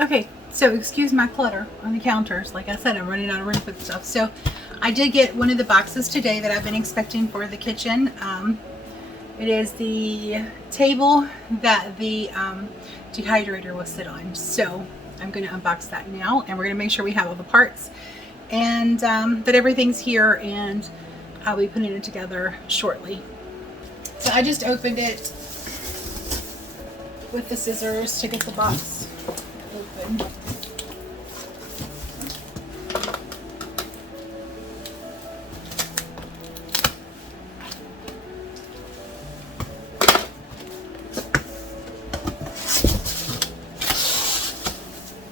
Okay, so excuse my clutter on the counters. Like I said, I'm running out of room for stuff. So I did get one of the boxes today that I've been expecting for the kitchen. It is the table that the dehydrator will sit on. So I'm going to unbox that now, and we're going to make sure we have all the parts and that everything's here, and I'll be putting it together shortly. So I just opened it with the scissors to get the box open.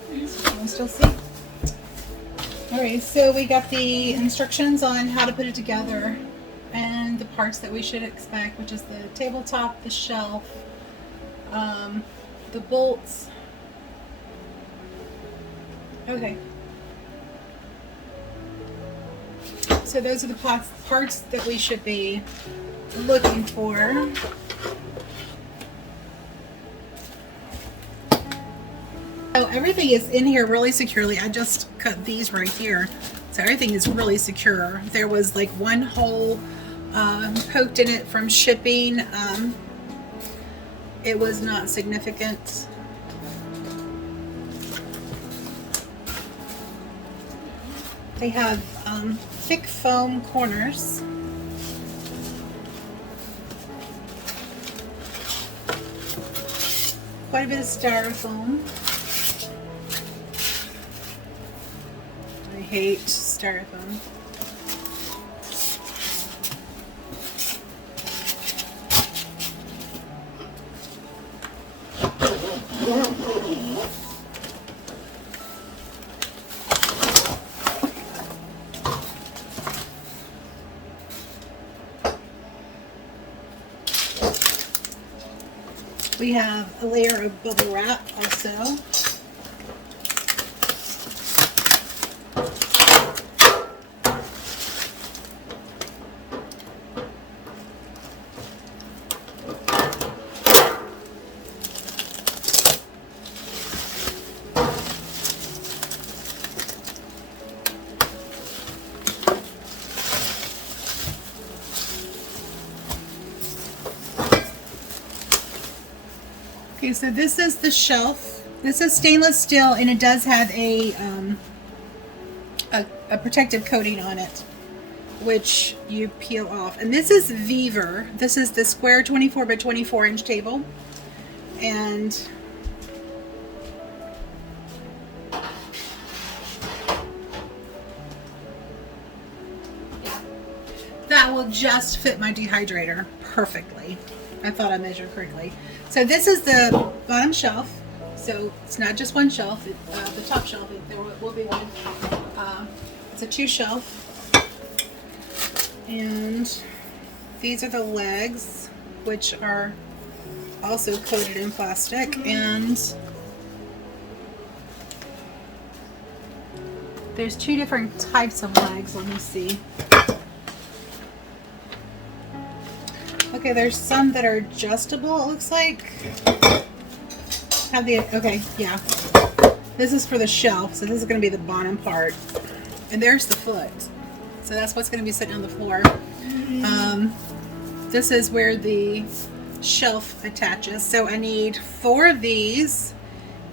Can you still see? Alright, so we got the instructions on how to put it together and the parts that we should expect, which is the tabletop, the shelf, the bolts. Okay. So those are the parts that we should be looking for. Oh, everything is in here really securely. I just cut these right here. So everything is really secure. There was like one hole poked in it from shipping. It was not significant. They have thick foam corners. Quite a bit of styrofoam. I hate styrofoam. We have a layer of bubble wrap also. Okay, so this is the shelf. This is stainless steel, and it does have a protective coating on it, which you peel off. And this is Vevor. This is the square 24 by 24 inch table, and that will just fit my dehydrator perfectly. I thought I measured correctly. So this is the bottom shelf. So it's not just one shelf. The top shelf, there will be one. It's a 2 shelf. And these are the legs, which are also coated in plastic. And there's 2 different types of legs. Let me see. Okay, there's some that are adjustable, it looks like. Okay, yeah. This is for the shelf, so this is going to be the bottom part. And there's the foot. So that's what's going to be sitting on the floor. This is where the shelf attaches. So I need 4 of these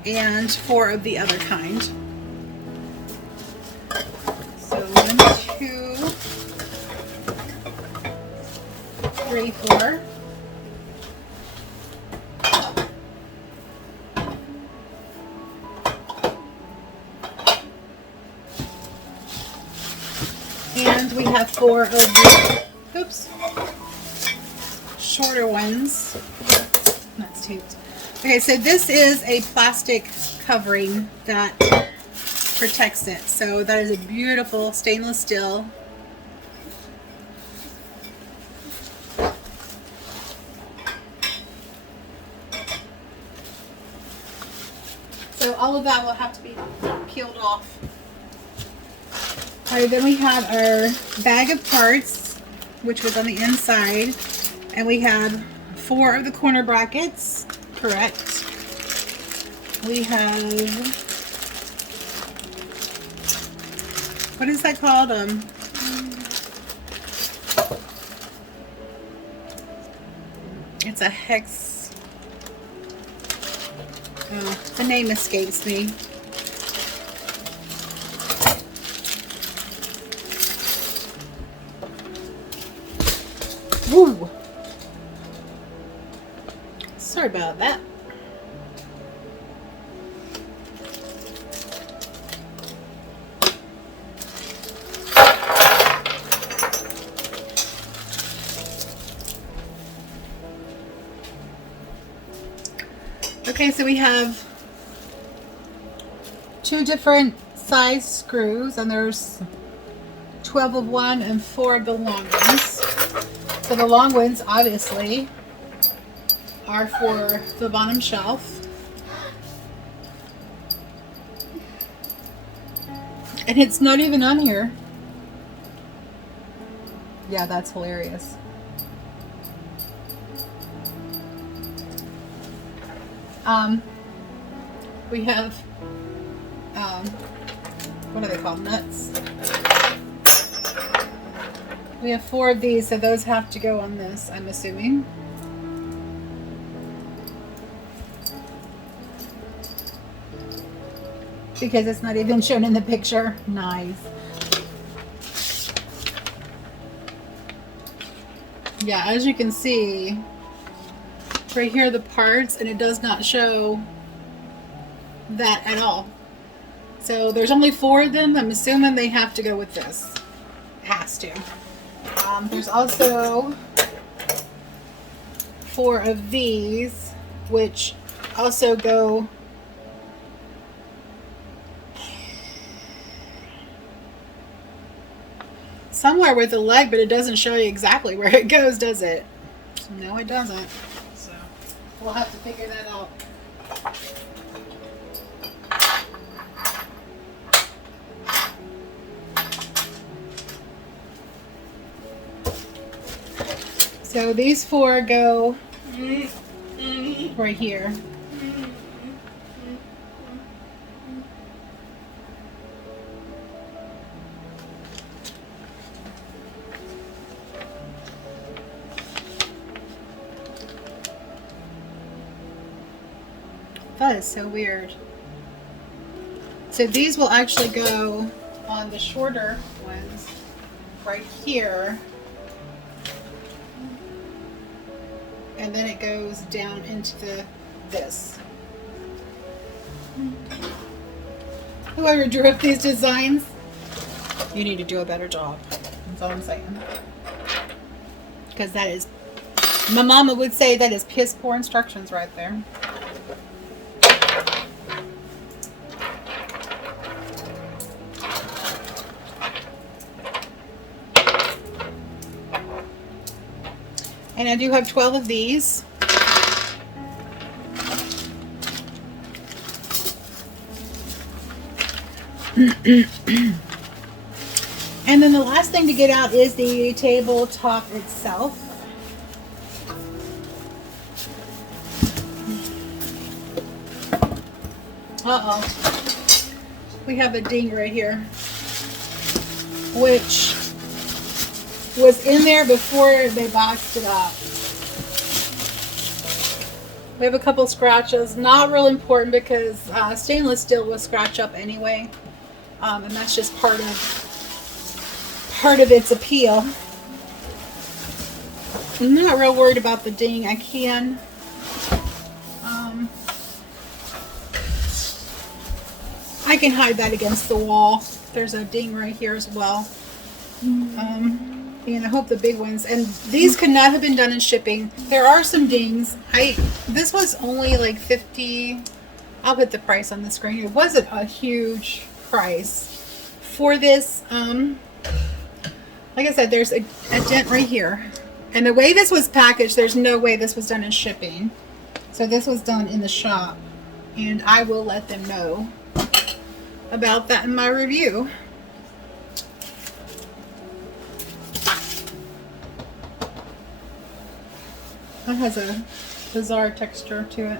and 4 of the other kind. So 1, 2, 3, 4. And we have 4 of the, shorter ones. That's taped. Okay, so this is a plastic covering that protects it. So that is a beautiful stainless steel. So all of that will have to be peeled off. Alright, then we have our bag of parts, which was on the inside, and we have 4 of the corner brackets, correct. We have what is that called? It's a hex. Oh, the name escapes me. Woo! Sorry about that. Okay, so we have 2 different size screws, and there's 12 of one and 4 of the long ones. So the long ones, obviously, are for the bottom shelf. And it's not even on here. Yeah, that's hilarious. We have, what are they called? Nuts. We have 4 of these, so those have to go on this, I'm assuming. Because it's not even shown in the picture. Nice. Yeah, as you can see, right here are the parts, and it does not show that at all. So there's only 4 of them. I'm assuming they have to go with this. Has to. There's also 4 of these, which also go somewhere with the leg, but it doesn't show you exactly where it goes, does it? No, it doesn't. So we'll have to figure that out. So these 4 go right here. That is so weird. So these will actually go on the shorter ones right here. And then it goes down into this. Whoever drew up these designs, you need to do a better job. That's all I'm saying. Because that is, my mama would say that is piss poor instructions right there. And I do have 12 of these. And then the last thing to get out is the tabletop itself. Uh-oh. We have a ding right here, which was in there before they boxed it up. We have a couple scratches. Not real important because stainless steel will scratch up anyway, and that's just part of its appeal. I'm not real worried about the ding. I can hide that against the wall. There's a ding right here as well. And I hope the big ones, and these could not have been done in shipping. There are some dings. This was only like 50. I'll put the price on the screen. It wasn't a huge price for this. Like I said, there's a dent right here, and the way this was packaged, there's no way this was done in shipping. So this was done in the shop, and I will let them know about that in my review. That has a bizarre texture to it.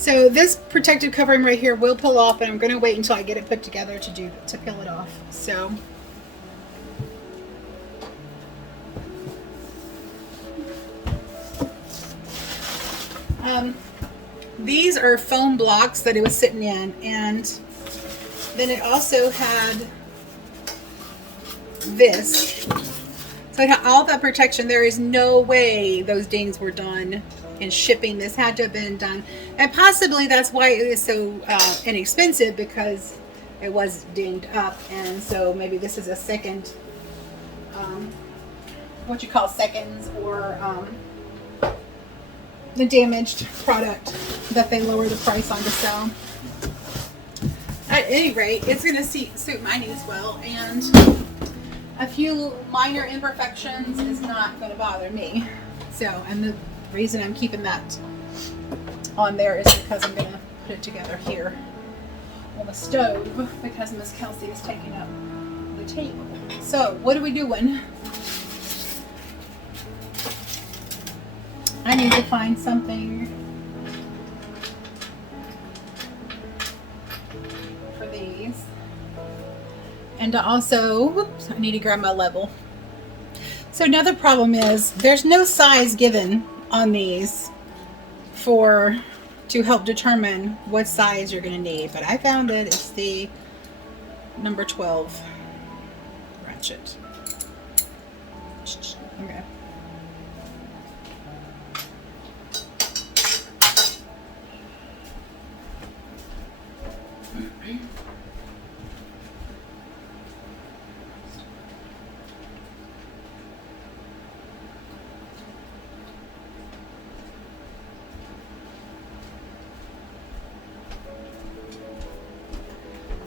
So this protective covering right here will pull off, and I'm going to wait until I get it put together to peel it off. So these are foam blocks that it was sitting in, and then it also had this. So it had all that protection. There is no way those dings were done in shipping. This had to have been done, and possibly that's why it is so inexpensive, because it was dinged up. And so maybe this is a second, what you call seconds, or the damaged product that they lower the price on to sell. At any rate, it's going to suit my needs well, and a few minor imperfections is not going to bother me. So, and the reason I'm keeping that on there is because I'm going to put it together here on the stove, because Miss Kelsey is taking up the table. So, what are we doing? I need to find something for these. And also, whoops, I need to grab my level. So another problem is there's no size given on these to help determine what size you're going to need. But I found it. It's the number 12 ratchet. Okay.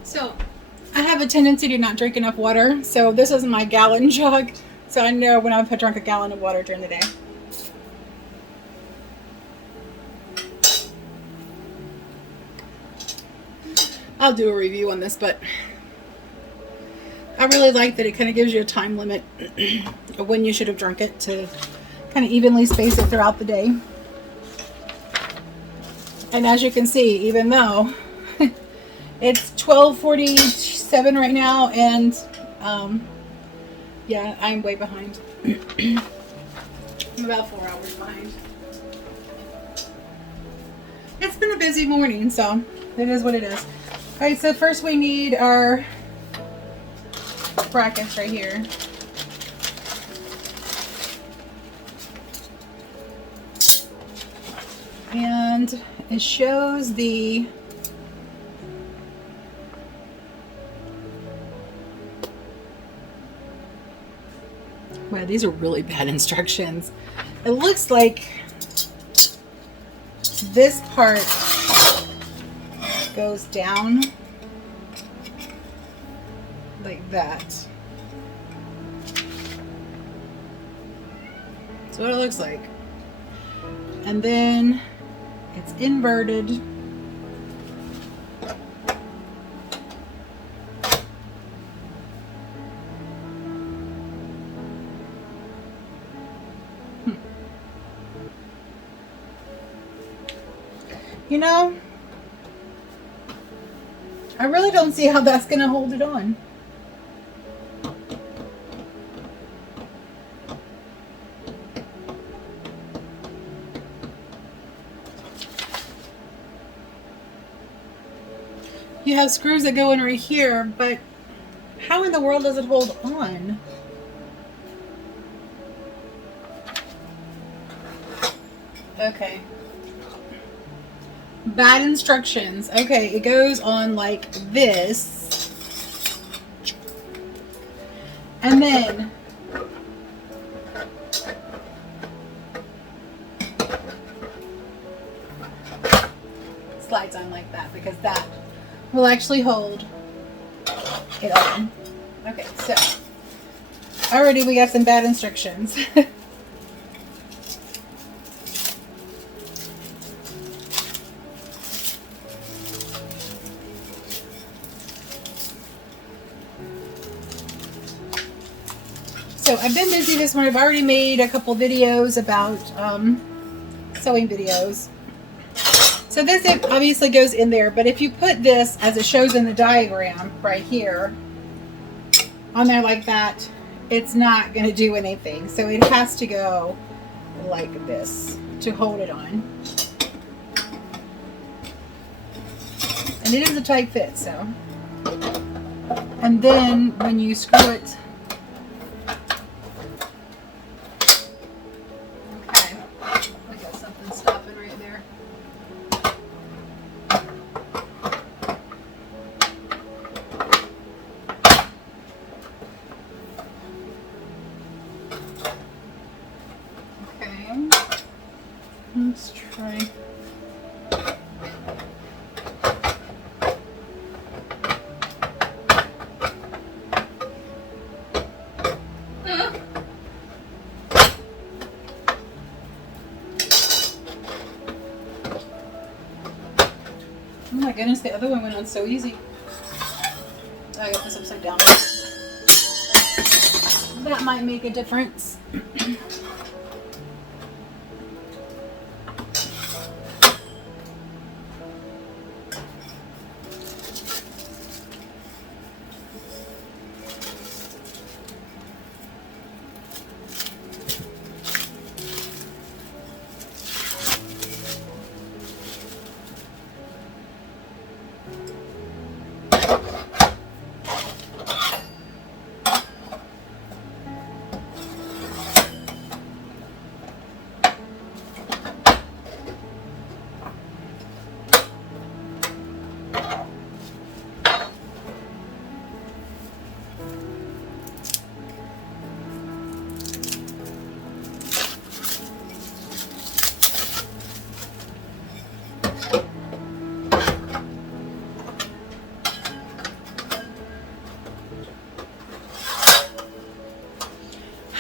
So I have a tendency to not drink enough water, so this is my gallon jug, so I know when I've drunk a gallon of water during the day. I'll do a review on this, but I really like that it kind of gives you a time limit of when you should have drunk it, to kind of evenly space it throughout the day. And as you can see, even though it's 12:47 right now, and yeah, I'm way behind. I'm about 4 hours behind. It's been a busy morning, so it is what it is. Alright, so first we need our brackets right here. And it shows the wow, these are really bad instructions. It looks like this part goes down like that. That's what it looks like. And then it's inverted. You know, I really don't see how that's going to hold it on. You have screws that go in right here, but how in the world does it hold on? Okay. Bad instructions. Okay, it goes on like this. And then slides on like that, because that will actually hold it on. Okay, so already we got some bad instructions. So I've been busy this morning. I've already made a couple videos about sewing videos. So this obviously goes in there, but if you put this, as it shows in the diagram right here, on there like that, it's not going to do anything. So it has to go like this to hold it on. And it is a tight fit, so. And then when you screw it, okay, I got something stopping right there. Okay, let's try. Oh my goodness, the other one went on so easy. I got this upside down. That might make a difference.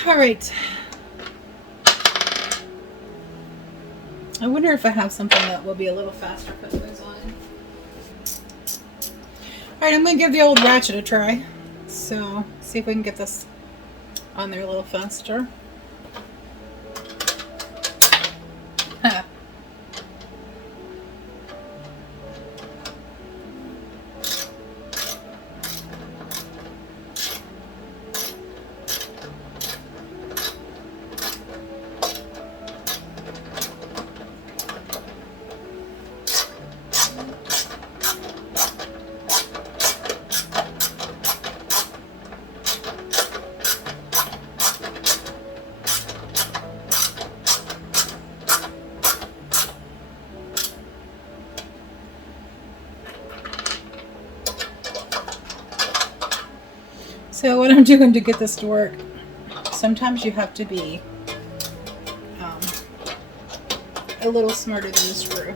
All right. I wonder if I have something that will be a little faster putting those on. All right, I'm going to give the old ratchet a try. So, see if we can get this on there a little faster. So what I'm doing to get this to work, sometimes you have to be a little smarter than the screw.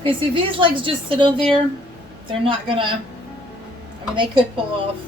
Okay, see, these legs just sit on there. They're not gonna, I mean, they could pull off.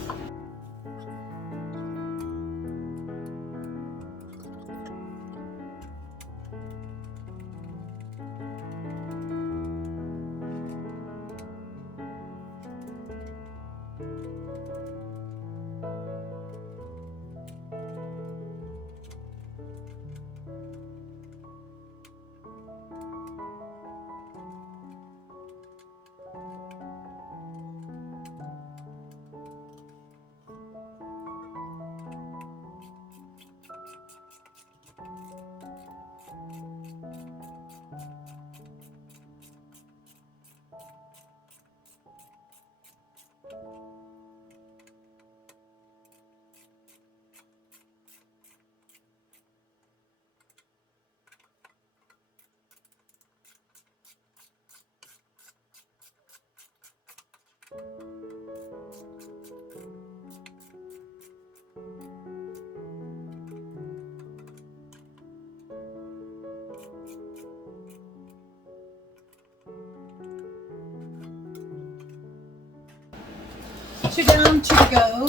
Two down, two to go.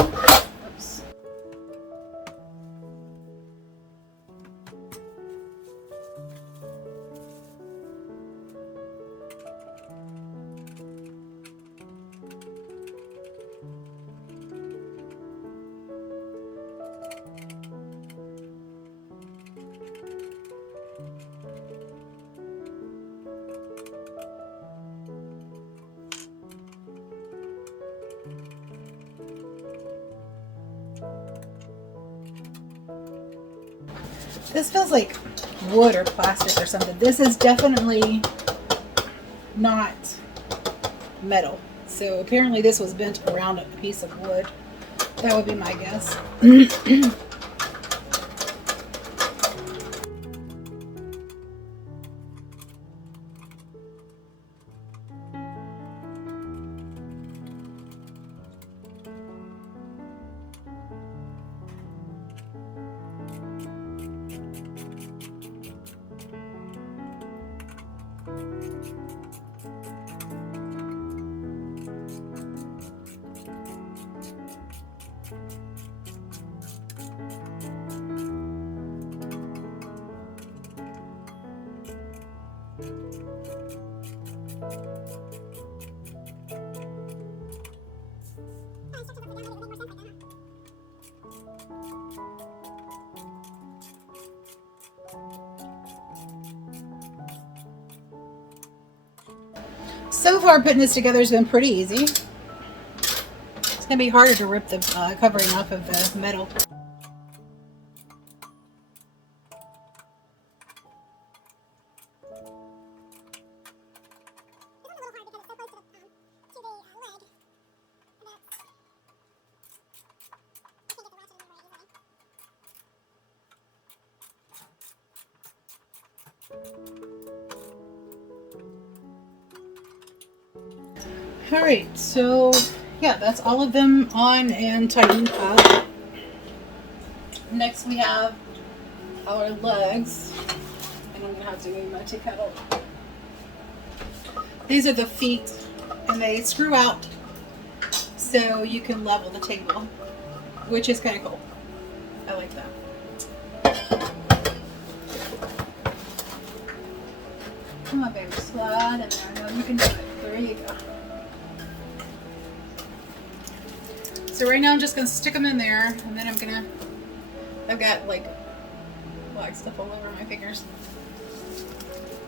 Oops. This feels like wood or plastic or something. This is definitely not metal. So apparently this was bent around a piece of wood. That would be my guess. So far, putting this together has been pretty easy. It's going to be harder to rip the covering off of the metal. Alright, so yeah, that's all of them on and tightened up. Next we have our legs, and I'm going to have to move my tea kettle. These are the feet, and they screw out so you can level the table, which is kind of cool. I like that. Come on, baby, slide in there. No, you can do it. There you go. So right now I'm just going to stick them in there, and then I've got like black stuff all over my fingers.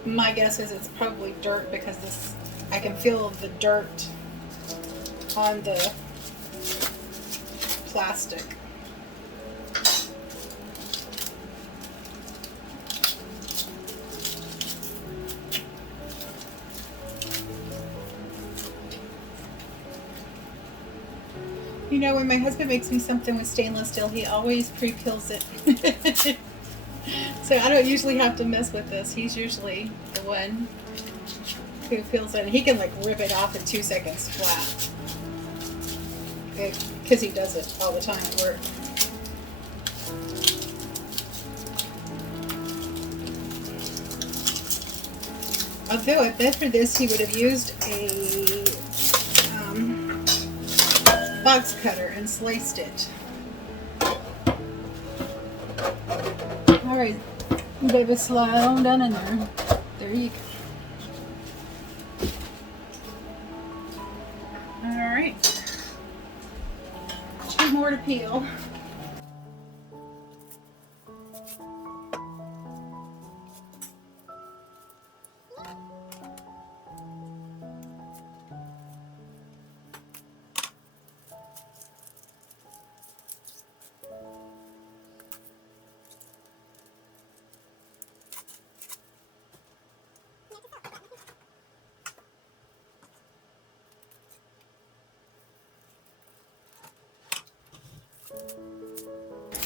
My guess is it's probably dirt because I can feel the dirt on the plastic. You know, when my husband makes me something with stainless steel, he always pre-peels it. So I don't usually have to mess with this. He's usually the one who peels it. And he can like rip it off in 2 seconds flat. Because he does it all the time at work. Although I bet for this he would have used a box cutter and sliced it. Alright, baby, slide on down in there. There you go. Alright. 2 more to peel.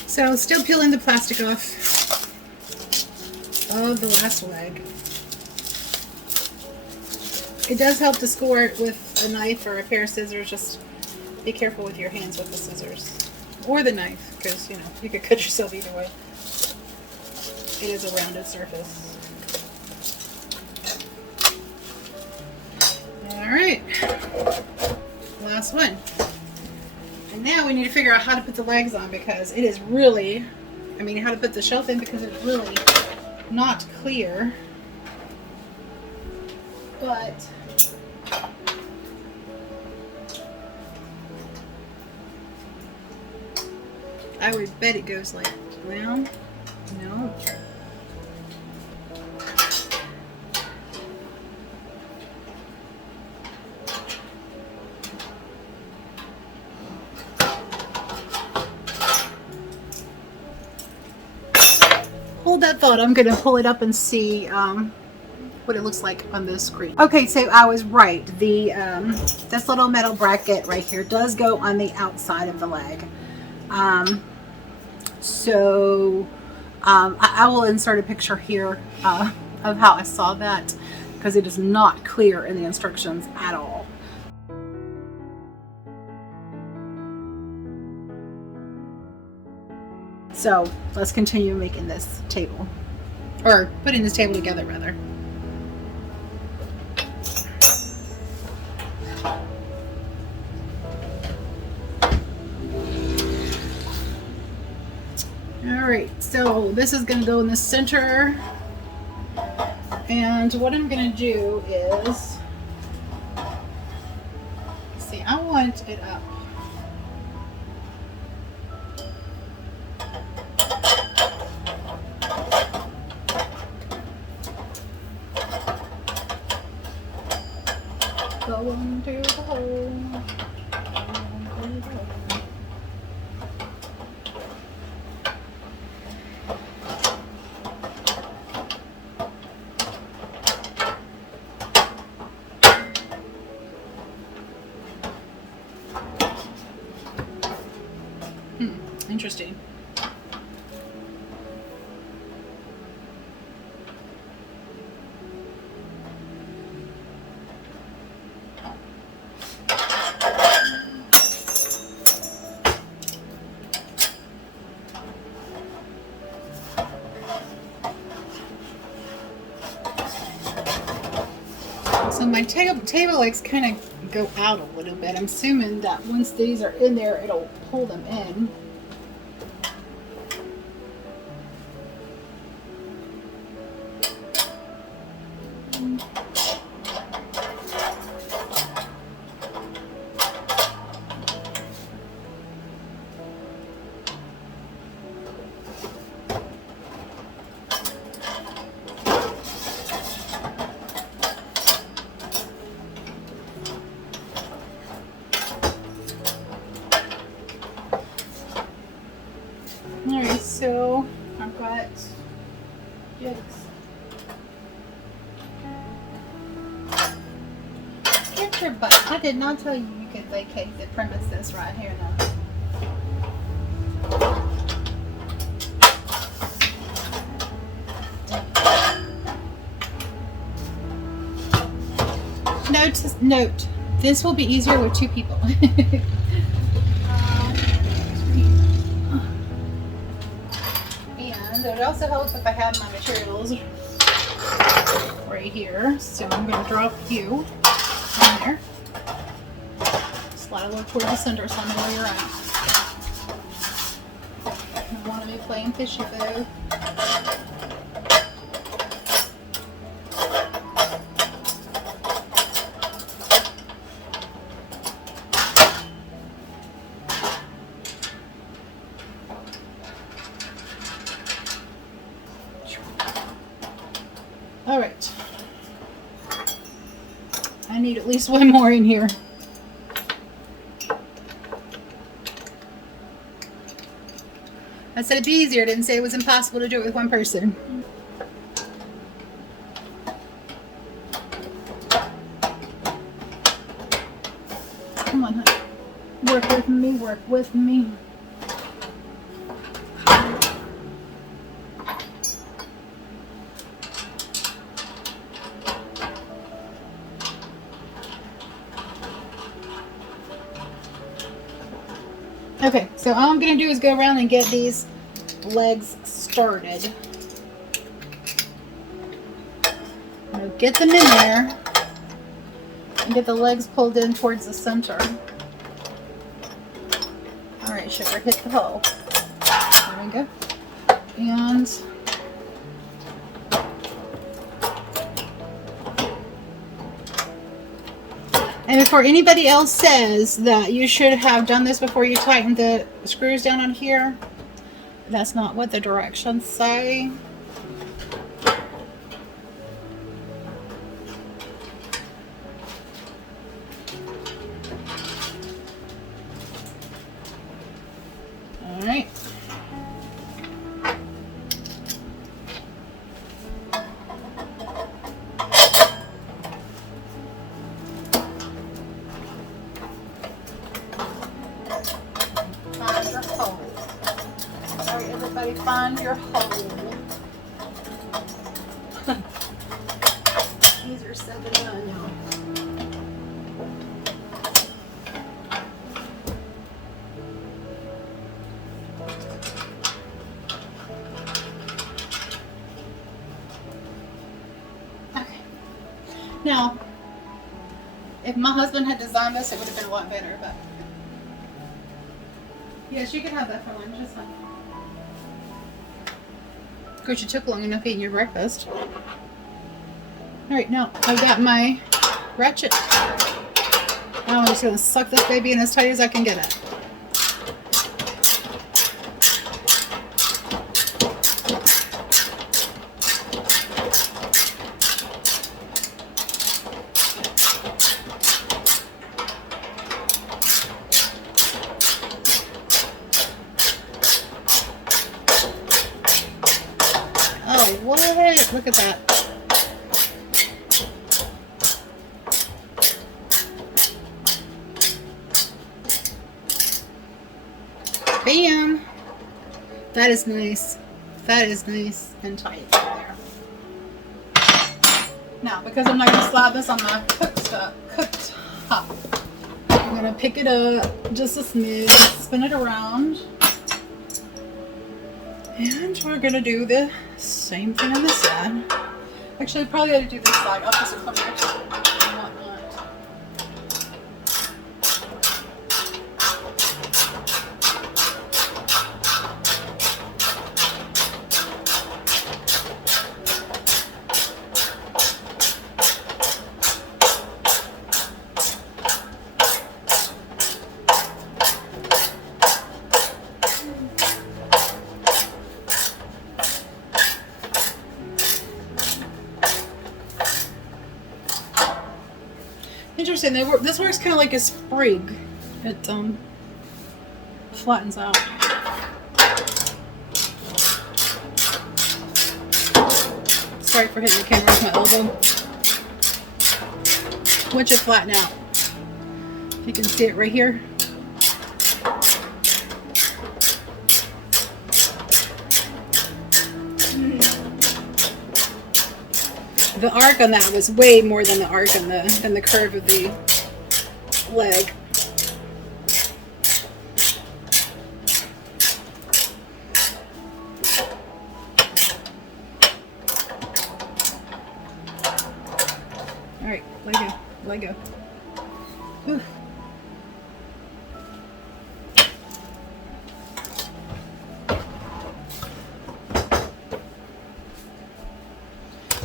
So still peeling the plastic off of the last leg. It does help to score it with a knife or a pair of scissors. Just be careful with your hands with the scissors or the knife, because you know you could cut yourself either way. It is a rounded surface. Alright, last one. And now we need to figure out how to put the legs on, because it is really, how to put the shelf in, because it's really not clear. But I would bet it goes like, well, no. thought. I'm going to pull it up and see what it looks like on this screen. Okay, so I was right. This little metal bracket right here does go on the outside of the leg. I will insert a picture here of how I saw that, because it is not clear in the instructions at all. So let's continue making this table, or putting this table together rather. Alright, so this is going to go in the center, and what I'm going to do is, see, I want it up. Go into the hole. Interesting. So my table legs kind of go out a little bit. I'm assuming that once these are in there, it'll pull them in. Alright, so I've got jigs. Get your butt. I did not tell you you could vacate the premises right here now. Note, this will be easier with 2 people. And it would also help if I had my materials right here. So I'm going to drop you in there. Slide a little toward the center so I know where you're at. I want to be playing fishy though. Alright. I need at least one more in here. I said it'd be easier. I didn't say it was impossible to do it with one person. Come on, honey. Work with me, work with me. Okay, so all I'm going to do is go around and get these legs started. I'm going to get them in there and get the legs pulled in towards the center. Alright, sugar, hit the hole. There we go. And before anybody else says that you should have done this before you tighten the screws down on here, that's not what the directions say. Alright. on your hole. These are 7 done now. Okay. Now, if my husband had designed this, it would have been a lot better, but yes, you could have that for lunch. It's fine. Of course, you took long enough eating your breakfast. All right, now I've got my ratchet. Now I'm just going to suck this baby in as tight as I can get it. Oh, what? Look at that. Bam! That is nice. That is nice and tight there. Now, because I'm not going to slide this on my cooktop, I'm going to pick it up just a smidge, spin it around, and we're going to do the same thing on this side. Actually, I probably ought to do this side. I'll just come here and whatnot. Interesting. This works kind of like a sprig. It flattens out. Sorry for hitting the camera with my elbow. Watch it flatten out. You can see it right here. The arc on that was way more than the arc on the curve of the leg. All right, let go, let go. Whew.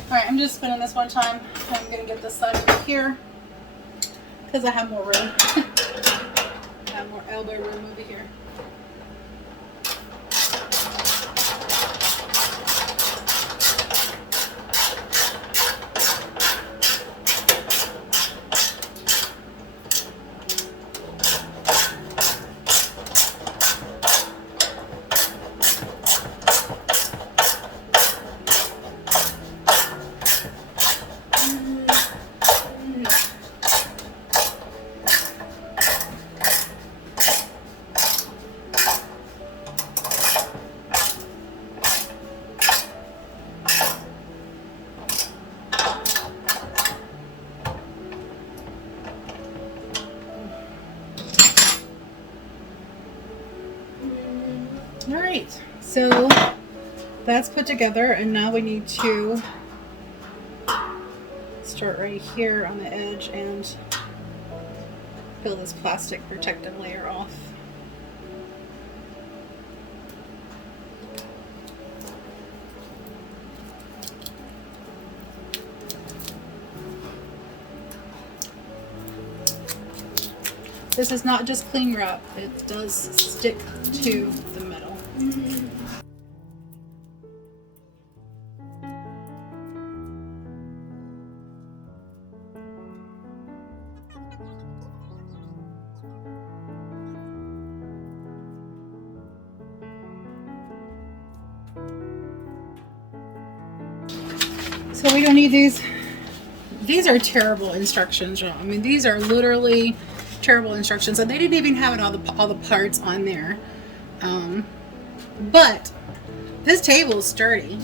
Alright, I'm just spinning this one time. I'm going to get this side over here because I have more room. I have more elbow room over here. Alright, so that's put together, and now we need to start right here on the edge and peel this plastic protective layer off. This is not just cling wrap, it does stick to the metal. So we don't need these. These are terrible instructions, y'all. I mean, these are literally terrible instructions, and they didn't even have all the parts on there. But This table is sturdy.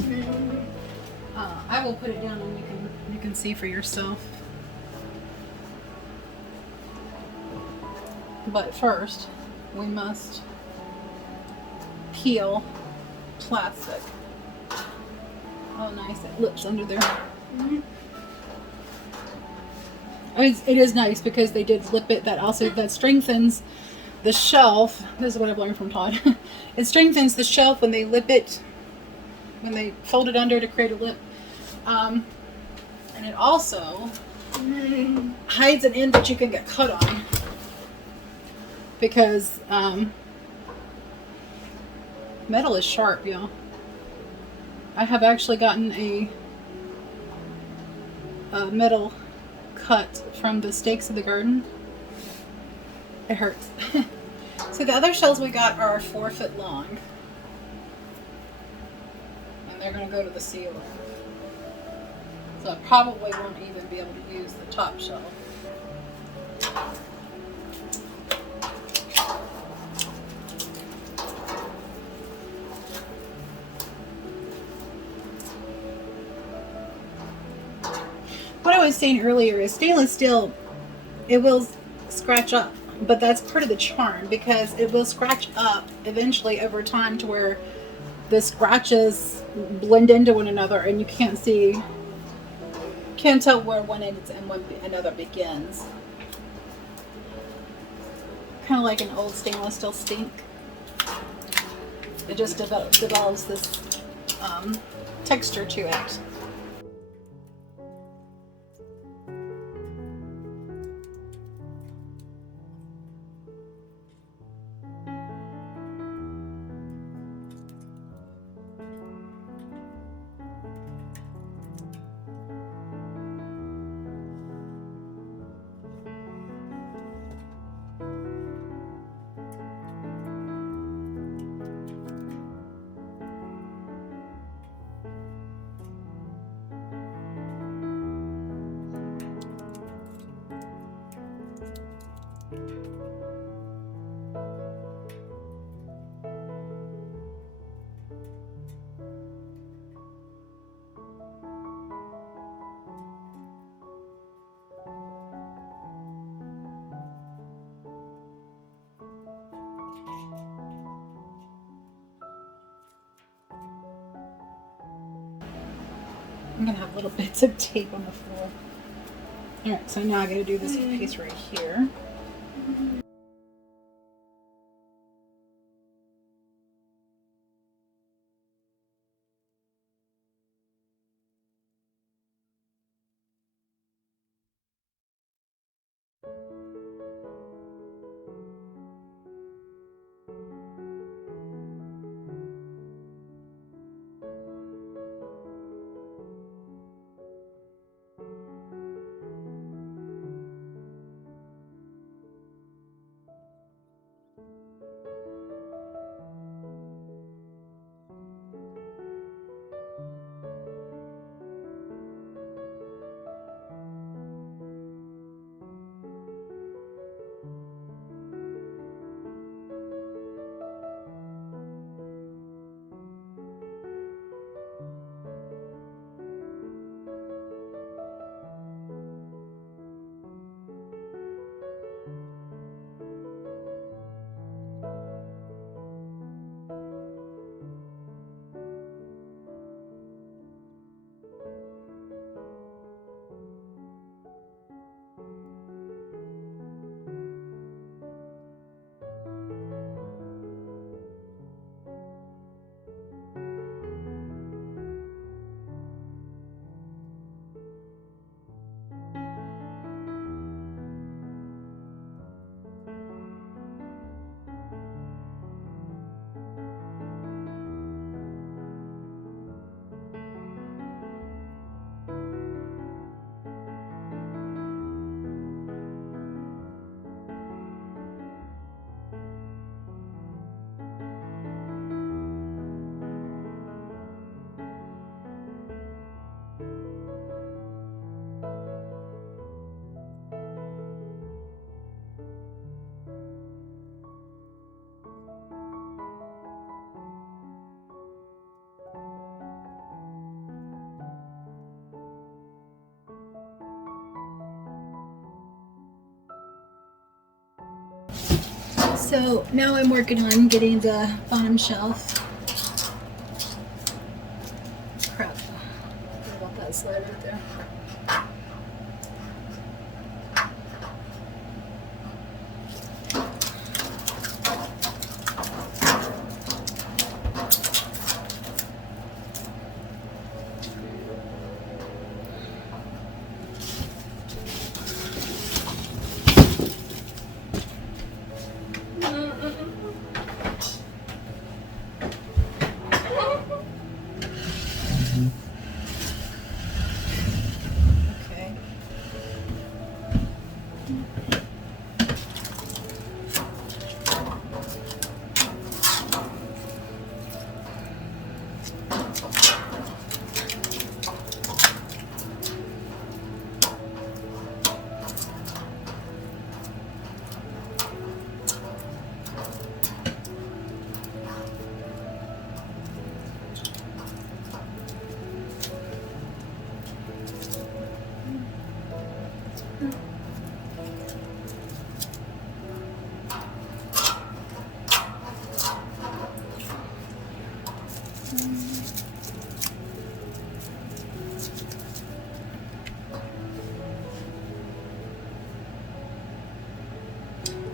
I will put it down and you can see for yourself. But first, we must peel plastic. Oh, nice! It lips under there. It is nice because they did lip it. That strengthens the shelf. This is what I've learned from Todd. It strengthens the shelf when they lip it, when they fold it under to create a lip. And it also hides an end that you can get cut on. Because metal is sharp, y'all. I have actually gotten a metal cut from the stakes of the garden. It hurts. So the other shells we got are 4 foot long. And they're going to go to the ceiling. So I probably won't even be able to use the top shelf. What I was saying earlier is stainless steel, it will scratch up, but that's part of the charm because it will scratch up eventually over time to where the scratches blend into one another and you can't tell where one ends and when another begins. Kind of like an old stainless steel stink. It just develops this texture to it. I'm gonna have little bits of tape on the floor. Alright, so now I gotta do this piece right here. So now I'm working on getting the bottom shelf. Crap. What about that slide right there? Okay.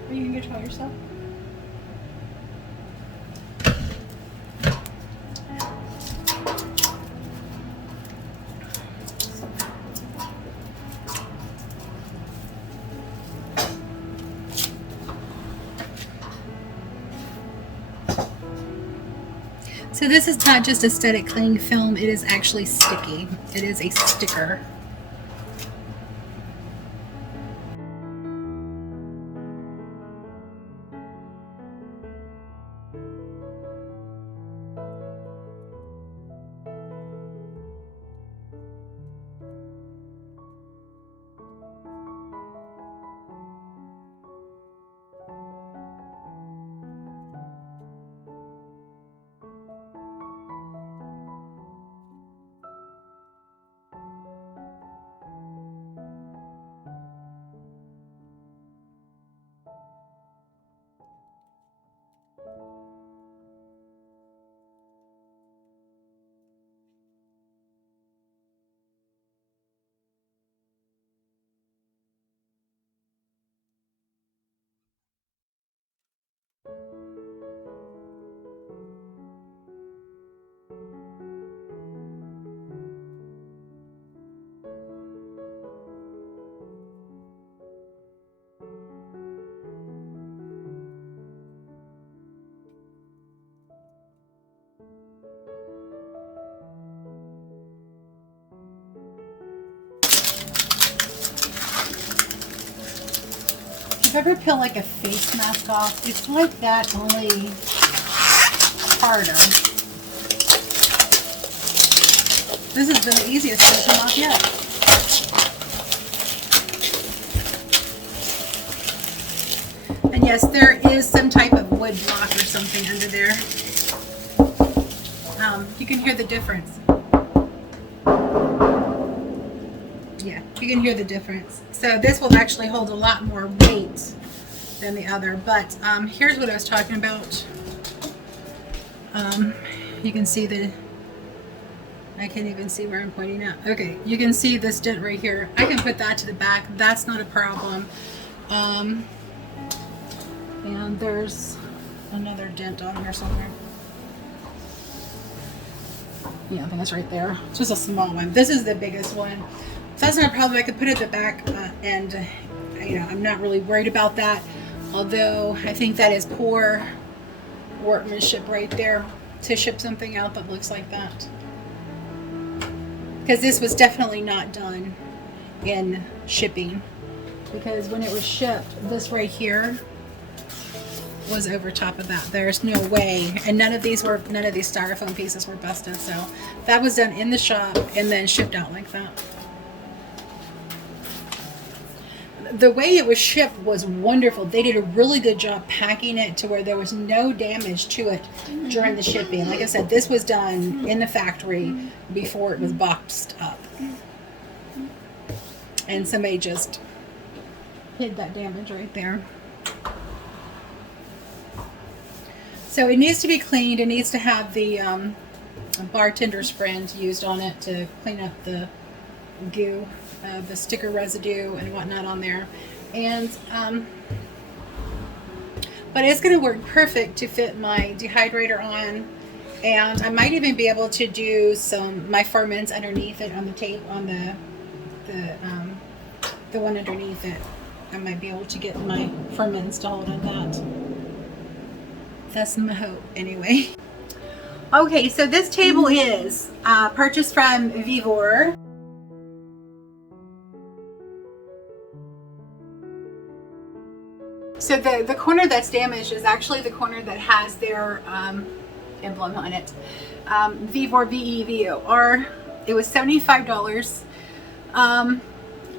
Are you gonna control yourself? So this is not just aesthetic cling film, it is actually sticky. It is a sticker. If you ever peel like a face mask off, it's like that, only harder. This has been the easiest to come off yet. And yes, there is some type of wood block or something under there. You can hear the difference. Yeah, you can hear the difference. So this will actually hold a lot more weight than the other. But here's what I was talking about. You can see the, I can't even see where I'm pointing at. Okay, you can see this dent right here. I can put that to the back. That's not a problem. And there's another dent on here somewhere. Yeah, I think that's right there. It's just a small one. This is the biggest one. So that's not a problem. I could put it at the back, and I'm not really worried about that. Although I think that is poor workmanship right there to ship something out that looks like that. Because this was definitely not done in shipping. Because when it was shipped, this right here was over top of that. There's no way, and none of these styrofoam pieces were busted. So that was done in the shop and then shipped out like that. The way it was shipped was wonderful. They did a really good job packing it to where there was no damage to it during the shipping. Like I said, this was done in the factory before it was boxed up. And somebody just hid that damage right there. So it needs to be cleaned. It needs to have the bartender's friend used on it to clean up the goo, the sticker residue and whatnot on there. And but it's going to work perfect to fit my dehydrator on, and I might even be able to do my ferments underneath it on the tape on the one underneath it. I might be able to get my ferments to hold on that. That's my hope anyway. Okay, so this table is purchased from Vevor. So the corner that's damaged is actually the corner that has their emblem on it. Vevor, V-E-V-O-R. It was $75.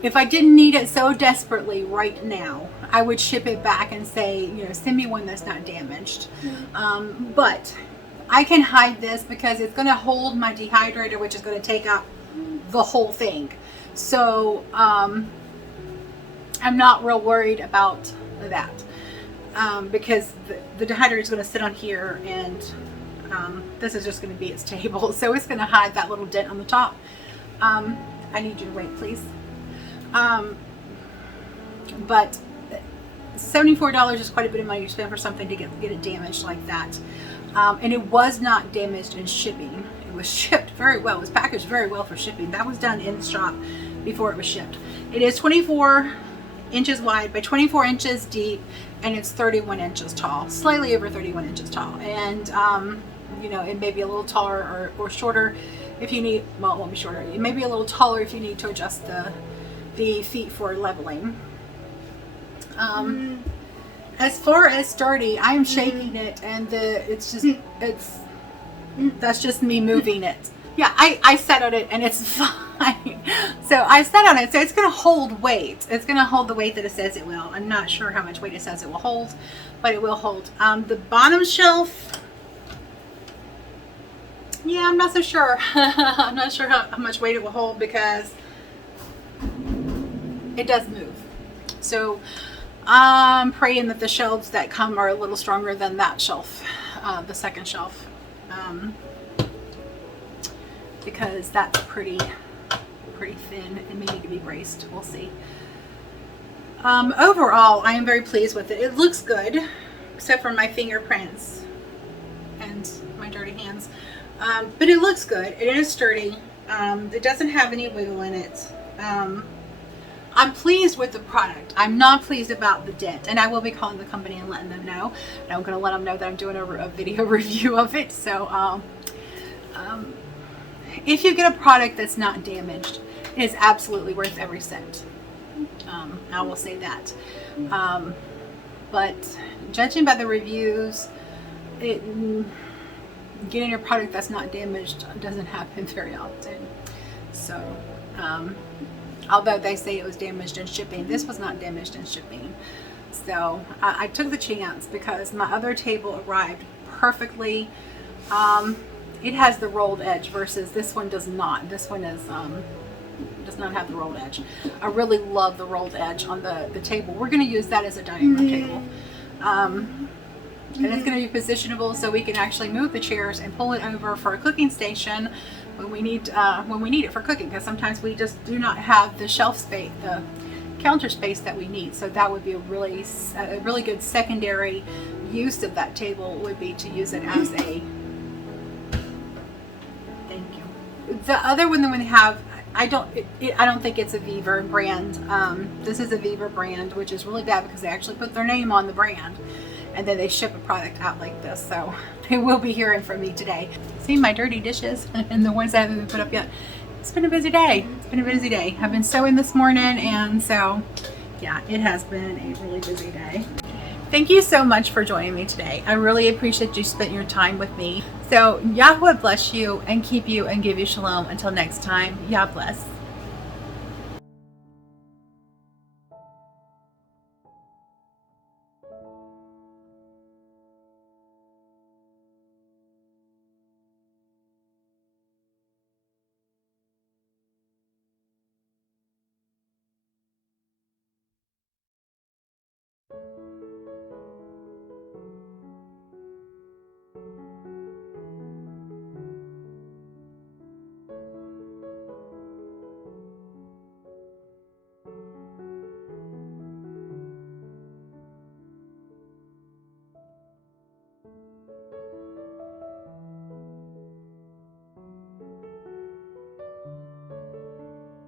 If I didn't need it so desperately right now, I would ship it back and say, you know, send me one that's not damaged. But I can hide this because it's going to hold my dehydrator, which is going to take up the whole thing. So I'm not real worried about that because the dehydrator is going to sit on here, and this is just going to be its table. So it's going to hide that little dent on the top. I need you to wait, please. But $74 is quite a bit of money to spend for something to get it damaged like that. And it was not damaged in shipping. It was shipped very well. It was packaged very well for shipping. That was done in the shop before it was shipped. It is 24 inches wide by 24 inches deep, and it's 31 inches tall, slightly over 31 inches tall. And you know, it may be a little taller or shorter if you need. Well, it won't be shorter. It may be a little taller if you need to adjust the feet for leveling. As far as sturdy, I'm shaking it, and that's just me moving it. Yeah, I sat on it and it's fine. So I sat on it, so it's going to hold weight. It's going to hold the weight that it says it will. I'm not sure how much weight it says it will hold, but it will hold. The bottom shelf, yeah, I'm not so sure. I'm not sure how much weight it will hold because it does move. So I'm praying that the shelves that come are a little stronger than that shelf, the second shelf, because that's pretty thin and may need to be braced. We'll see. Overall, I am very pleased with it. It looks good, except for my fingerprints and my dirty hands. But it looks good. It is sturdy. It doesn't have any wiggle in it. I'm pleased with the product. I'm not pleased about the dent, and I will be calling the company and letting them know. And I'm going to let them know that I'm doing a video review of it. So if you get a product that's not damaged, it is absolutely worth every cent. I will say that. But judging by the reviews, getting a product that's not damaged doesn't happen very often. So although they say it was damaged in shipping, this was not damaged in shipping. So I took the chance because my other table arrived perfectly. It has the rolled edge versus this one does not. This one is does not have the rolled edge. I really love the rolled edge on the table. We're going to use that as a dining room table. And it's going to be positionable so we can actually move the chairs and pull it over for a cooking station when we need it for cooking, because sometimes we just do not have the shelf space, the counter space that we need. So that would be a really good secondary use of that table, would be to use it as a, thank you. The other one that we have, I don't think it's a Vevor brand. This is a Vevor brand, which is really bad because they actually put their name on the brand and then they ship a product out like this. So they will be hearing from me today. See my dirty dishes and the ones that haven't been put up yet. It's been a busy day. It's been a busy day. I've been sewing this morning, and so yeah, it has been a really busy day. Thank you so much for joining me today. I really appreciate you spent your time with me. So Yahuah bless you and keep you and give you shalom. Until next time, Yah bless.